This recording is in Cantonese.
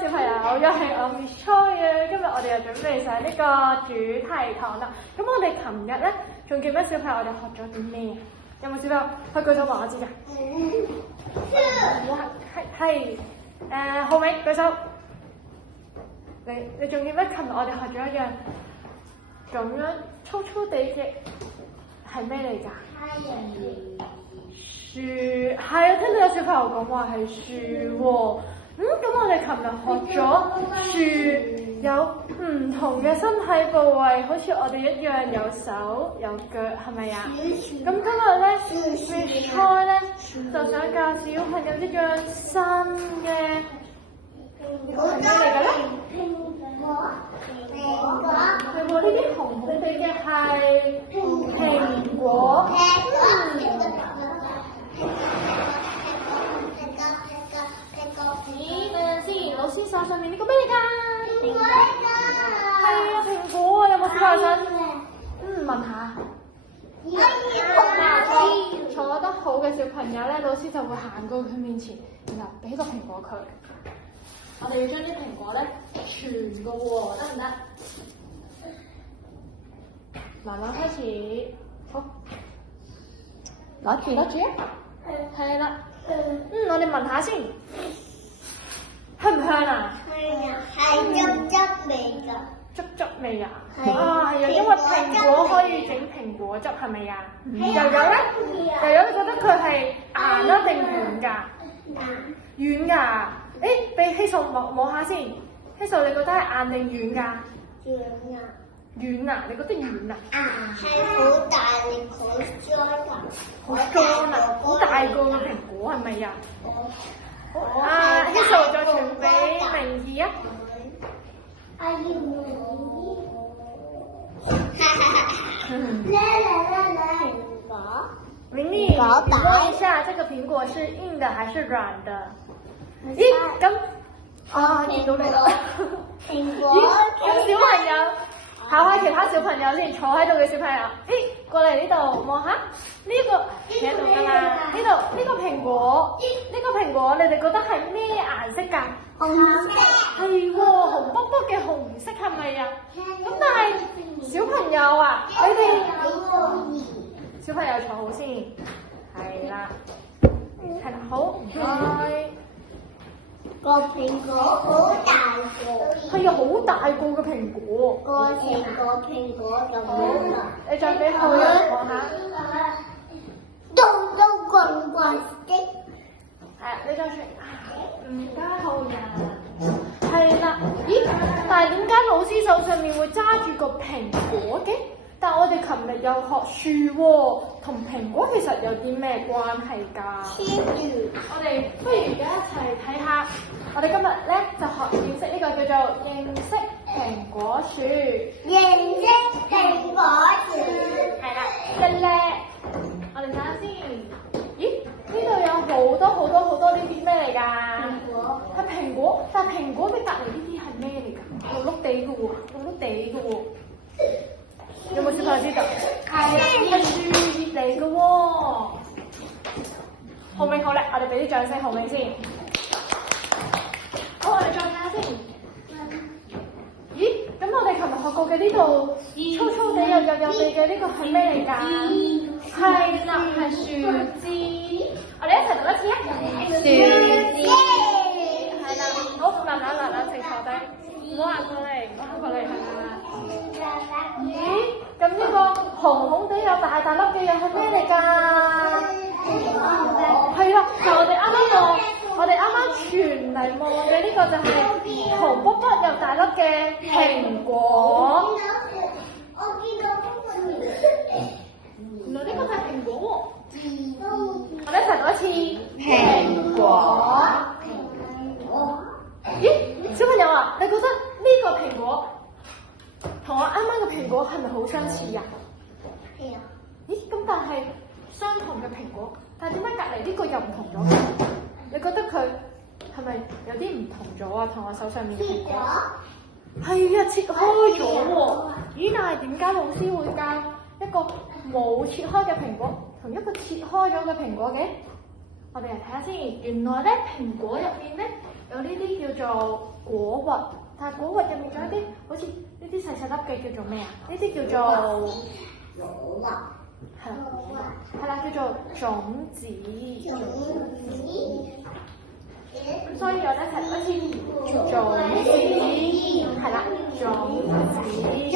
小朋友，又係我 Miss Choi 嘅。今日我哋又準備上呢個主題堂啦。咁我哋琴日咧，仲記唔記得小朋友我哋學咗啲咩？有冇小朋友去舉手話我知㗎？係浩明舉手。你仲記得琴日我哋學咗一樣咁樣粗粗地嘅係咩嚟㗎？樹，係啊！聽到有小朋友講話係樹喎。咁我哋琴日學咗樹有唔同嘅身體部位，好似我哋一樣有手有腳，係咪啊？咁今日咧 Miss Choi 咧就想教小朋友一樣新嘅係咩嚟㗎咧？係喎，呢啲紅紅地嘅係蘋果。咦，等陣先，老師手上面呢個咩嚟㗎？蘋果嚟㗎。係啊，蘋果啊，有冇小朋友想？問下。坐得好嘅小朋友咧，老師就會行過佢面前，然後俾個蘋果佢。我哋要將啲蘋果咧傳個喎，得唔得？慢慢開始，好，攞住。係啦。我哋聞下先，香唔香啊？係汁汁味㗎。汁味啊？係啊，因為蘋果可以整蘋果汁，係咪啊？油你覺得佢係硬啦定軟㗎？軟㗎。俾希素摸下先。希素，你覺得係硬定軟㗎？軟啊！你覺得軟啊？係好大力，好裝啊！好大個嘅蘋果係咪啊？希素再傳俾明儀啊！明儀，你摸一下，這個蘋果是硬的還是軟的？咦，咁見到你啦！蘋果。咁小朋友。考下其他小朋友先，坐喺度嘅小朋友，過嚟呢度望下，呢個企喺度㗎啦。呢個蘋果，你哋覺得係咩顏色㗎？紅色。係喎，紅卜卜嘅紅色係咪啊？咁但係小朋友啊，你哋小朋友坐好先，係啦，好唔該。個蘋果好大個，係啊，好大個嘅蘋果，個成個蘋果咁樣啦。你再俾後人望下，都棍棍的。你再傳，唔該後人。係啦，咦？但係點解老師手上面會揸住個蘋果嘅？但係我哋琴日又學樹喎，同蘋果其實有啲咩關係㗎？我哋不如而家一齊睇下，我哋今日咧就認識呢個叫做認識蘋果樹。認識蘋果樹。係啦，我哋睇下先。咦？呢度有好多呢啲咩嚟㗎？蘋果。係蘋果，但係蘋果嘅隔離呢啲係咩嚟㗎？綠地嘅喎。有冇小朋友知道？係樹葉嚟嘅喎。浩明好叻，我哋俾啲掌聲浩明先。好，我哋再睇下先。咦？咁我哋琴日學過嘅呢度粗粗地又幼地嘅呢個係咩嚟㗎？係啦，係樹枝。我哋一齊讀一次啊！樹枝。係啦，好，嗱，請坐低，唔好行過嚟，係啦。咦？咁呢個紅紅地有大粒嘅又係咩嚟㗎？係啦，就我哋啱啱傳嚟望嘅呢個就係紅卜卜又大粒嘅蘋果。我見到原來呢個係蘋果喎。我哋一齊讀一次蘋果。咦？小朋友啊，你覺得呢個蘋果同我啱啱嘅蘋果係咪好相似呀？係啊。咦，咁但係相同嘅蘋果，但係點解隔離呢個又唔同咗？你覺得佢係咪有啲唔同咗啊？同我手上面嘅蘋果係啊，切開咗喎。咦，但係點解老師會教一個冇切開嘅蘋果同一個切開咗嘅蘋果嘅？我哋嚟睇下先。原來咧蘋果入面咧有呢啲叫做果核，但係果核入面仲有啲好似呢啲細細粒嘅叫做咩啊？呢啲叫做係啦，叫做種子。咁所以我哋一齊開始種子，係啦，種子。